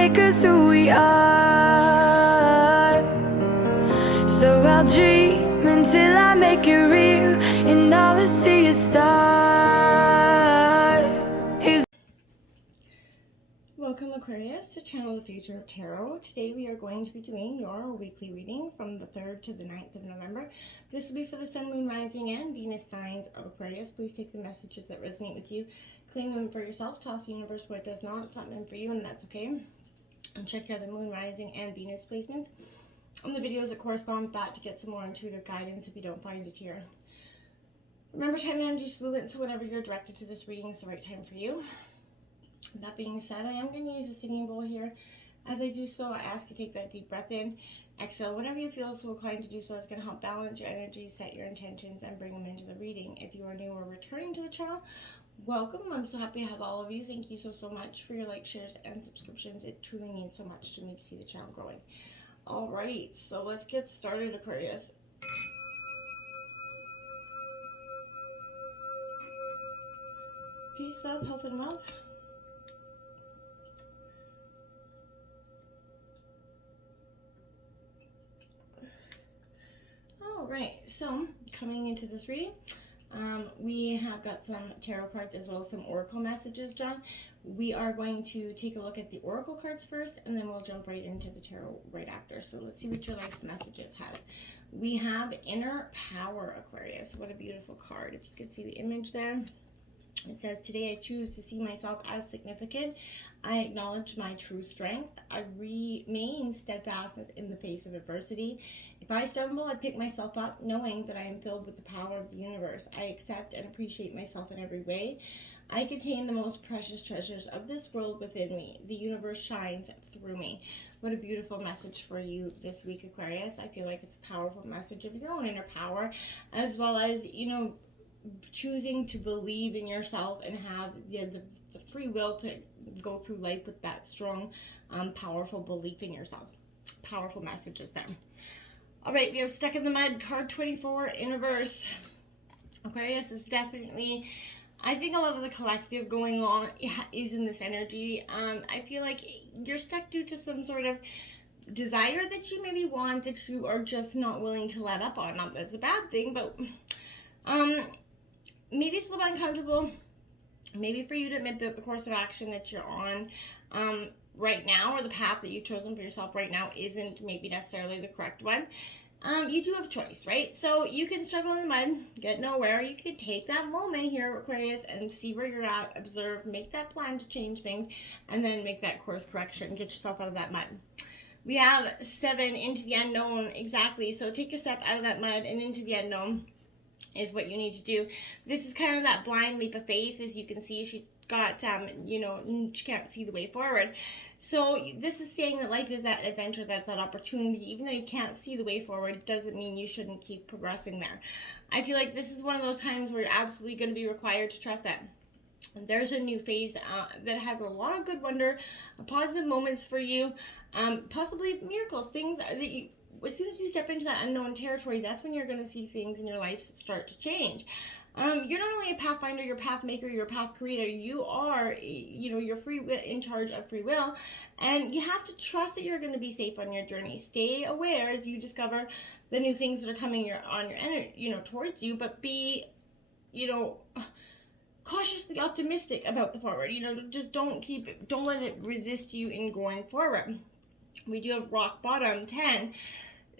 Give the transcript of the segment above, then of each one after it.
make us who we are. So I'll dream until I make it real, and all I see is stars. Welcome, Aquarius, to Channel the Future of Tarot. Today we are going to be doing your weekly reading from the 3rd to the 9th of November. This will be for the Sun, Moon, Rising, and Venus signs of Aquarius. Please take the messages that resonate with you, claim them for yourself, toss the universe what it does not. It's not meant for you, and that's okay. And check out the Moon, Rising, and Venus placements on the videos that correspond with that to get some more intuitive guidance if you don't find it here. Remember, time energy is fluid, so whenever you're directed to this reading, it's the right time for you. That being said, I am going to use a singing bowl here. As I do so, I ask you to take that deep breath in, exhale. Whenever you feel so inclined to do so, it's going to help balance your energy, set your intentions, and bring them into the reading. If you are new or returning to the channel, welcome. I'm so happy to have all of you. Thank you so much for your likes, shares, and subscriptions. It truly means so much to me to see the channel growing. All right, so let's get started, Aquarius. Peace, love, health, and wealth. All right, so coming into this reading, we have got some tarot cards as well as some oracle messages, John. We are going to take a look at the oracle cards first, and then we'll jump right into the tarot right after. So let's see what your life messages has. We have Inner Power, Aquarius. What a beautiful card. If you could see the image there. It says, today I choose to see myself as significant. I acknowledge my true strength. I remain steadfast in the face of adversity. If I stumble, I pick myself up, knowing that I am filled with the power of the universe. I accept and appreciate myself in every way. I contain the most precious treasures of this world within me. The universe shines through me. What a beautiful message for you this week, Aquarius. I feel like it's a powerful message of your own inner power, as well as, choosing to believe in yourself and have the free will to go through life with that strong, powerful belief in yourself. Powerful messages there. All right, we have Stuck in the Mud, card 24 in reverse. Aquarius is definitely, I think a lot of the collective going on is in this energy. I feel like you're stuck due to some sort of desire that you maybe want that you are just not willing to let up on. Not that it's a bad thing, but maybe it's a little uncomfortable. Maybe for you to admit that the course of action that you're on right now, or the path that you've chosen for yourself right now, isn't maybe necessarily the correct one. You do have choice, right? So you can struggle in the mud, get nowhere. You can take that moment here, Aquarius, and see where you're at, observe, make that plan to change things, and then make that course correction, get yourself out of that mud. We have 7 into the unknown, exactly. So take your step out of that mud and into the unknown is what you need to do. This is kind of that blind leap of faith. As you can see, she's got, she can't see the way forward. So this is saying that life is that adventure, that's that opportunity. Even though you can't see the way forward, it doesn't mean you shouldn't keep progressing there. I feel like this is one of those times where you're absolutely going to be required to trust that there's a new phase that has a lot of good wonder, positive moments for you, possibly miracles, things that you, as soon as you step into that unknown territory, that's when you're going to see things in your life start to change. You're not only a pathfinder, you're a path maker, you're a path creator. You are, you're in charge of free will, and you have to trust that you're going to be safe on your journey. Stay aware as you discover the new things that are coming on your energy, towards you, but be, cautiously optimistic about the forward. Just don't let it resist you in going forward. We do have rock bottom 10.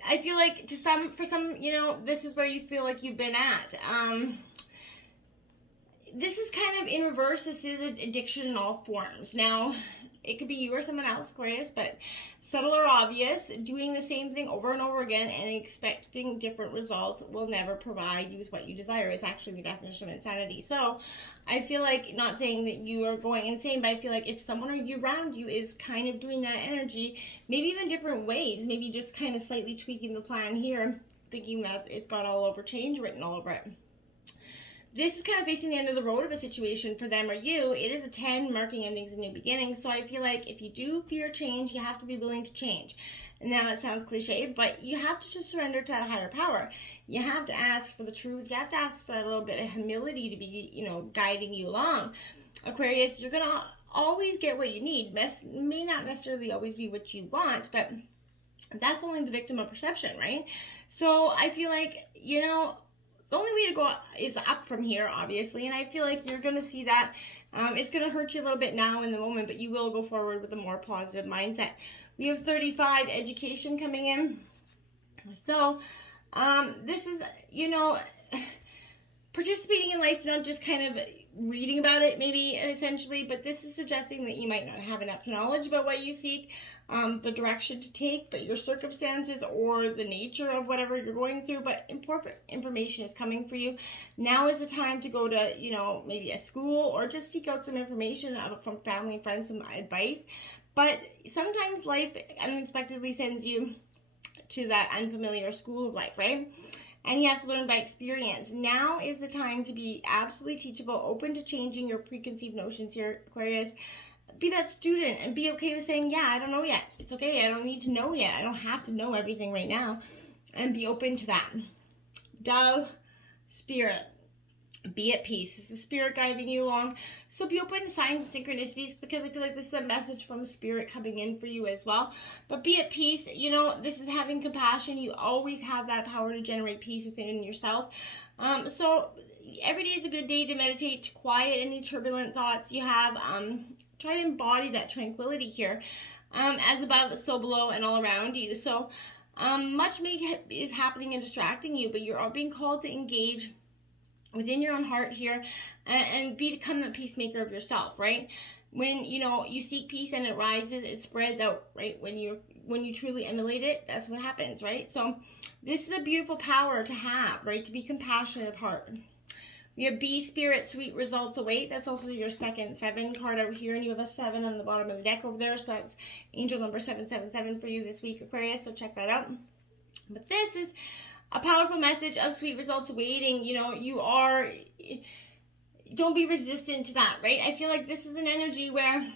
I feel like for some, this is where you feel like you've been at. This is kind of in reverse. This is addiction in all forms. Now, it could be you or someone else, Aquarius, but subtle or obvious, doing the same thing over and over again and expecting different results will never provide you with what you desire. It's actually the definition of insanity. So I feel like, not saying that you are going insane, but I feel like if someone around you is kind of doing that energy, maybe even different ways, maybe just kind of slightly tweaking the plan here, thinking that it's got all over change written all over it. This is kind of facing the end of the road of a situation for them or you. It is a 10, marking endings and new beginnings. So I feel like if you do fear change, you have to be willing to change. And now that sounds cliche, but you have to just surrender to that higher power. You have to ask for the truth. You have to ask for a little bit of humility to be, guiding you along. Aquarius, you're going to always get what you need. May not necessarily always be what you want, but that's only the victim of perception, right? So I feel like, the only way to go is up from here, obviously, and I feel like you're going to see that. It's going to hurt you a little bit now in the moment, but you will go forward with a more positive mindset. We have 35, education coming in. So this is, participating in life, not just kind of reading about it, maybe essentially, but this is suggesting that you might not have enough knowledge about what you seek, the direction to take, but your circumstances or the nature of whatever you're going through, but important information is coming for you. Now is the time to go to, maybe a school or just seek out some information from family and friends, some advice. But sometimes life unexpectedly sends you to that unfamiliar school of life, right? And you have to learn by experience. Now is the time to be absolutely teachable, open to changing your preconceived notions here, Aquarius. Be that student and be okay with saying, yeah, I don't know yet. It's okay. I don't need to know yet. I don't have to know everything right now. And be open to that. Dove, Spirit. Be at peace. This is Spirit guiding you along. So be open to signs and synchronicities, because I feel like this is a message from Spirit coming in for you as well. But be at peace. This is having compassion. You always have that power to generate peace within yourself. So every day is a good day to meditate, to quiet any turbulent thoughts you have. Try to embody that tranquility here. As above, so below, and all around you. So much is happening and distracting you, but you're being called to engage within your own heart here and become a peacemaker of yourself, right? When you seek peace and it rises, it spreads out, right? When you truly emulate it, that's what happens, right? So this is a beautiful power to have, right? To be compassionate of heart. We have B, Spirit, sweet results await. That's also your second 7 card over here, and you have a 7 on the bottom of the deck over there. So that's angel number 777 for you this week, Aquarius. So check that out. But this is a powerful message of sweet results awaiting. Don't be resistant to that, right? I feel like this is an energy where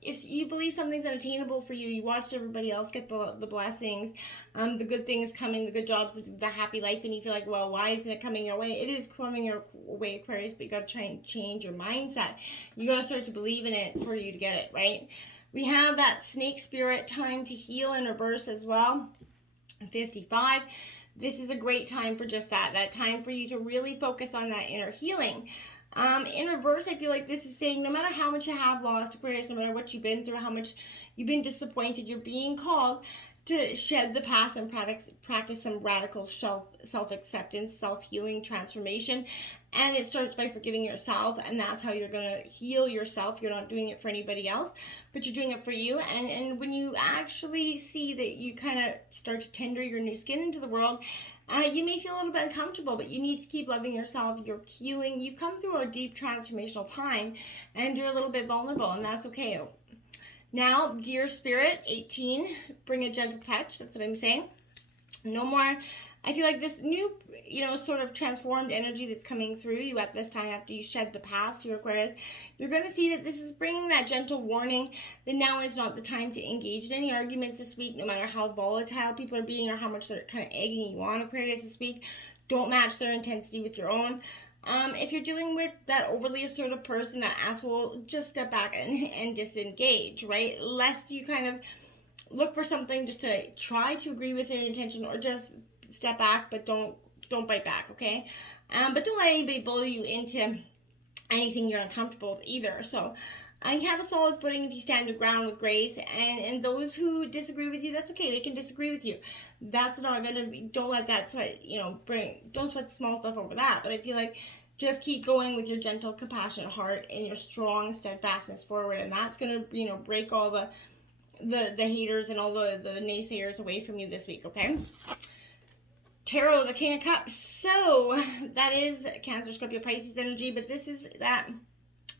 if you believe something's unattainable for you, you watched everybody else get the blessings, the good things coming, the good jobs, the happy life, and you feel like, well, why isn't it coming your way? It is coming your way, Aquarius, but you got to try and change your mindset. You got to start to believe in it for you to get it, right? We have that snake spirit, time to heal in reverse as well. 55. This is a great time for just that time for you to really focus on that inner healing. In reverse, I feel like this is saying no matter how much you have lost, Aquarius, no matter what you've been through, how much you've been disappointed, you're being called to shed the past and practice some radical self-acceptance, self-healing transformation. And it starts by forgiving yourself, and that's how you're going to heal yourself. You're not doing it for anybody else, but you're doing it for you. And when you actually see that you kind of start to tender your new skin into the world, you may feel a little bit uncomfortable, but you need to keep loving yourself. You're healing. You've come through a deep transformational time, and you're a little bit vulnerable, and that's okay. Now, dear Spirit, 18, bring a gentle touch. That's what I'm saying. No more. I feel like this new, sort of transformed energy that's coming through you at this time after you shed the past, your Aquarius, you're going to see that this is bringing that gentle warning that now is not the time to engage in any arguments this week, no matter how volatile people are being or how much they're kind of egging you on, Aquarius, this week. Don't match their intensity with your own. If you're dealing with that overly assertive person, that asshole, just step back and disengage, right? Lest you kind of look for something just to try to agree with their intention, or just step back, but don't bite back, okay? But don't let anybody bully you into anything you're uncomfortable with either. So you have a solid footing if you stand your ground with grace, and those who disagree with you, that's okay. They can disagree with you. That's not gonna be, don't let that sweat, don't sweat the small stuff over that. But I feel like just keep going with your gentle, compassionate heart and your strong steadfastness forward, and that's gonna, break all the haters and all the naysayers away from you this week, okay? Tarot, the King of Cups. So that is Cancer, Scorpio, Pisces energy, but this is that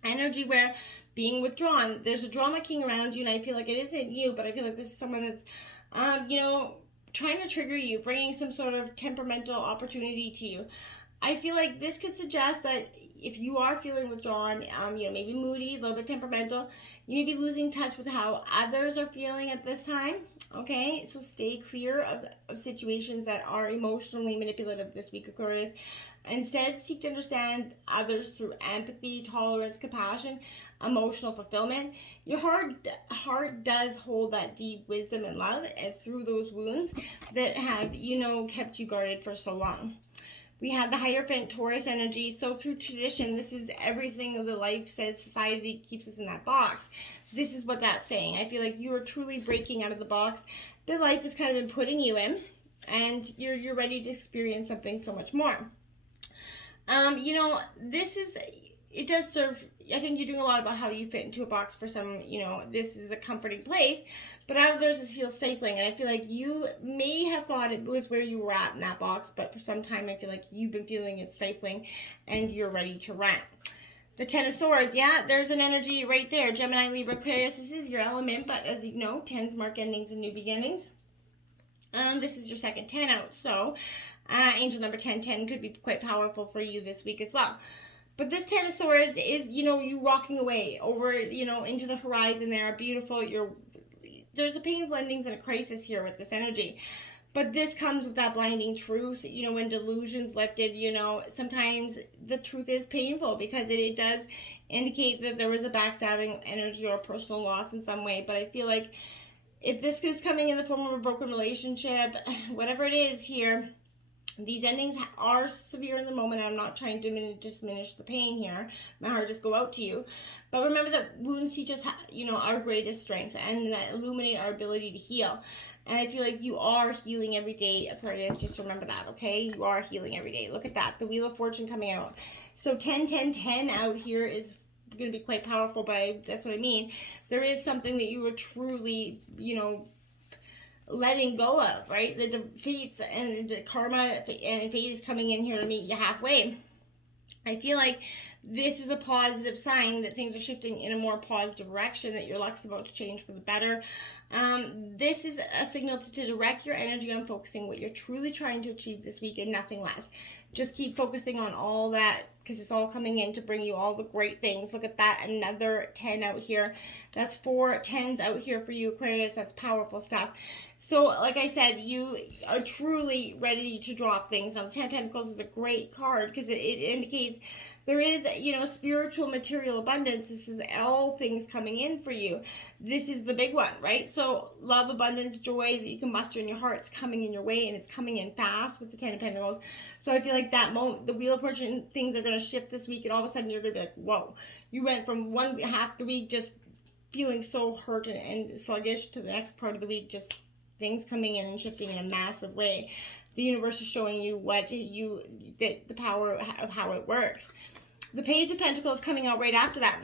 energy where being withdrawn, there's a drama king around you, and I feel like it isn't you, but I feel like this is someone that's trying to trigger you, bringing some sort of temperamental opportunity to you. I feel like this could suggest that if you are feeling withdrawn, maybe moody, a little bit temperamental, you may be losing touch with how others are feeling at this time. Okay, so stay clear of situations that are emotionally manipulative this week, Aquarius. Instead, seek to understand others through empathy, tolerance, compassion, emotional fulfillment. Your heart does hold that deep wisdom and love, and through those wounds that have, kept you guarded for so long. We have the Hierophant Taurus energy. So through tradition, this is everything that life says society keeps us in that box. This is what that's saying. I feel like you are truly breaking out of the box that life has kind of been putting you in, and you're ready to experience something so much more. It does serve, I think you're doing a lot about how you fit into a box for some, this is a comforting place, but others this feels stifling, and I feel like you may have thought it was where you were at in that box, but for some time I feel like you've been feeling it stifling, and you're ready to run. The Ten of Swords, yeah, there's an energy right there. Gemini, Libra, Aquarius, this is your element, but as you know, 10s mark endings and new beginnings. This is your second 10 out, so angel number 1010 could be quite powerful for you this week as well. But this Ten of Swords is, you rocking away over, into the horizon there. Beautiful. There's a painful endings and a crisis here with this energy. But this comes with that blinding truth, when delusion's lifted, sometimes the truth is painful because it does indicate that there was a backstabbing energy or personal loss in some way. But I feel like if this is coming in the form of a broken relationship, whatever it is here, these endings are severe in the moment. I'm not trying to diminish the pain here. My heart just go out to you. But remember that wounds teach us, our greatest strengths, and that illuminate our ability to heal. And I feel like you are healing every day, Aquarius. Just remember that, okay? You are healing every day. Look at that. The Wheel of Fortune coming out. So 10, 10, 10 out here is going to be quite powerful, but that's what I mean. There is something that you were truly, letting go of, right? The defeats and the karma and fate is coming in here to meet you halfway. I feel like this is a positive sign that things are shifting in a more positive direction, that your luck's about to change for the better. This is a signal to direct your energy on focusing what you're truly trying to achieve this week and nothing less. Just keep focusing on all that, because it's all coming in to bring you all the great things. Look at that, another 10 out here. That's 4 10s out here for you, Aquarius. That's powerful stuff. So, like I said, you are truly ready to drop things. Now, the 10 of Pentacles is a great card because it indicates there is, spiritual material abundance. This is all things coming in for you. This is the big one, right? So love, abundance, joy that you can muster in your heart, it's coming in your way, and it's coming in fast with the 10 of Pentacles. So I feel like that moment, the Wheel of Fortune, things are going to shift this week, and all of a sudden you're going to be like, whoa. You went from one half the week just feeling so hurt and sluggish to the next part of the week, just things coming in and shifting in a massive way. The universe is showing you the power of how it works. The Page of Pentacles coming out right after that.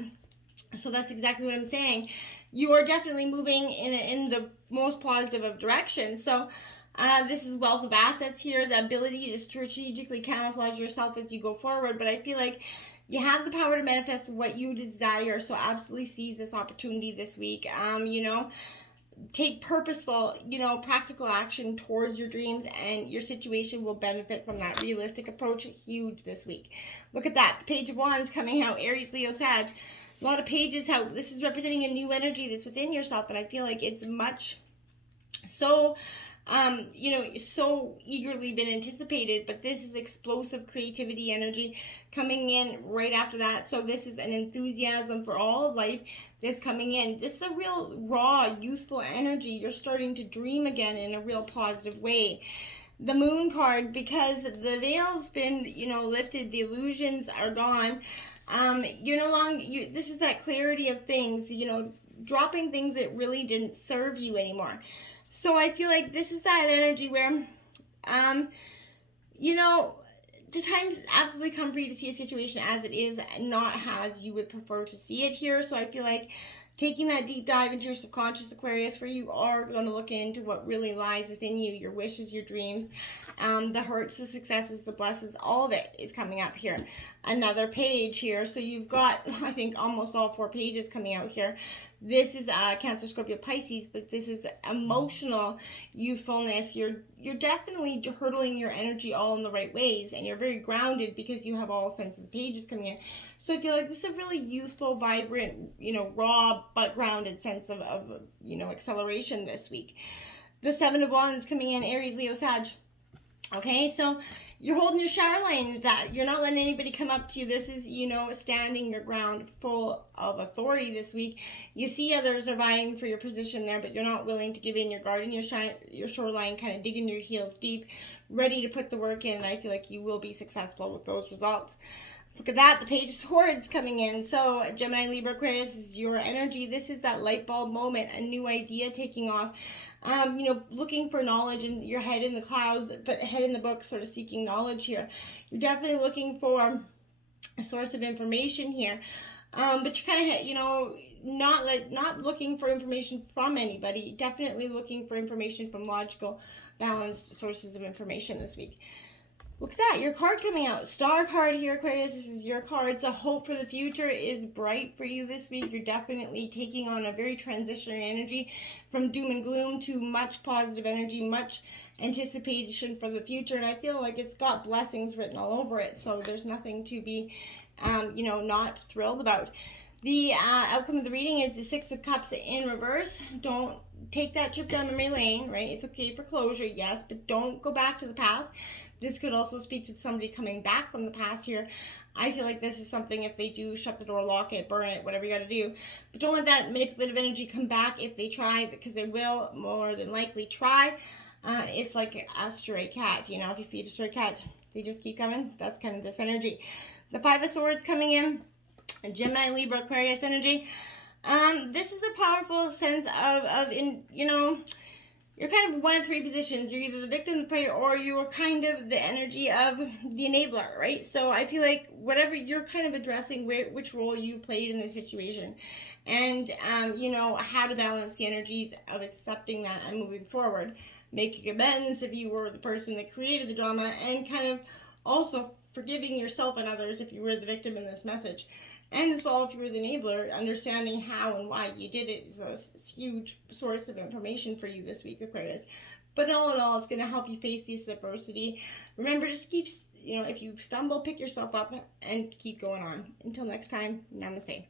So that's exactly what I'm saying. You are definitely moving in the most positive of directions. So this is wealth of assets here, the ability to strategically camouflage yourself as you go forward. But I feel like you have the power to manifest what you desire. So absolutely seize this opportunity this week. Take purposeful, practical action towards your dreams, and your situation will benefit from that realistic approach. Huge this week. Look at that. The Page of Wands coming out. Aries, Leo, Sag. A lot of pages out. This is representing a new energy that's within yourself, and I feel like it's so eagerly been anticipated, but this is explosive creativity energy coming in right after that. So this is an enthusiasm for all of life that's coming in. This is a real raw, youthful energy. You're starting to dream again in a real positive way. The Moon card, because the veil's been, lifted, the illusions are gone. You're no longer, this is that clarity of things, dropping things that really didn't serve you anymore. So I feel like this is that energy where, the time's absolutely come for you to see a situation as it is, not as you would prefer to see it here. So I feel like taking that deep dive into your subconscious, Aquarius, where you are going to look into what really lies within you, your wishes, your dreams, the hurts, the successes, the blessings, all of it is coming up here. Another page here. So you've got, I think, almost all 4 pages coming out here. This is Cancer, Scorpio, Pisces, but this is emotional youthfulness. You're definitely hurtling your energy all in the right ways, and you're very grounded because you have all sense of the pages coming in. So I feel like this is a really youthful, vibrant, raw but grounded sense of acceleration this week. The Seven of Wands coming in, Aries, Leo, Sag. Okay, so you're holding your shower line with that. You're not letting anybody come up to you. This is, standing your ground full of authority this week. You see others are vying for your position there, but you're not willing to give in. You're guarding your shoreline, kind of digging your heels deep, ready to put the work in. And I feel like you will be successful with those results. Look at that, the Page of Swords coming in. So Gemini, Libra, Aquarius is your energy. This is that light bulb moment, a new idea taking off. Looking for knowledge and your head in the clouds, but head in the book, sort of seeking knowledge here. You're definitely looking for a source of information here. But you're kind of, not looking for information from anybody. Definitely looking for information from logical, balanced sources of information this week. Look at that, your card coming out. Star card here, Aquarius. This is your card. So hope for the future is bright for you this week. You're definitely taking on a very transitionary energy from doom and gloom to much positive energy, much anticipation for the future. And I feel like it's got blessings written all over it. So there's nothing to be, not thrilled about. The outcome of the reading is the Six of Cups in reverse. Don't take that trip down memory lane, right? It's okay for closure, yes, but don't go back to the past. This could also speak to somebody coming back from the past here. I feel like this is something, if they do, shut the door, lock it, burn it, whatever you got to do. But don't let that manipulative energy come back if they try, because they will more than likely try. It's like a stray cat. If you feed a stray cat, they just keep coming. That's kind of this energy. The Five of Swords coming in. Gemini, Libra, Aquarius energy. This is a powerful sense of you're kind of one of three positions. You're either the victim, the prey, or you're kind of the energy of the enabler, right? So I feel like whatever you're kind of addressing which role you played in the situation, and how to balance the energies of accepting that and moving forward, making amends if you were the person that created the drama, and kind of also forgiving yourself and others if you were the victim in this message. And as well, if you were the enabler, understanding how and why you did it is a huge source of information for you this week, Aquarius. But all in all, it's going to help you face this adversity. Remember, just keep, if you stumble, pick yourself up and keep going on. Until next time, namaste.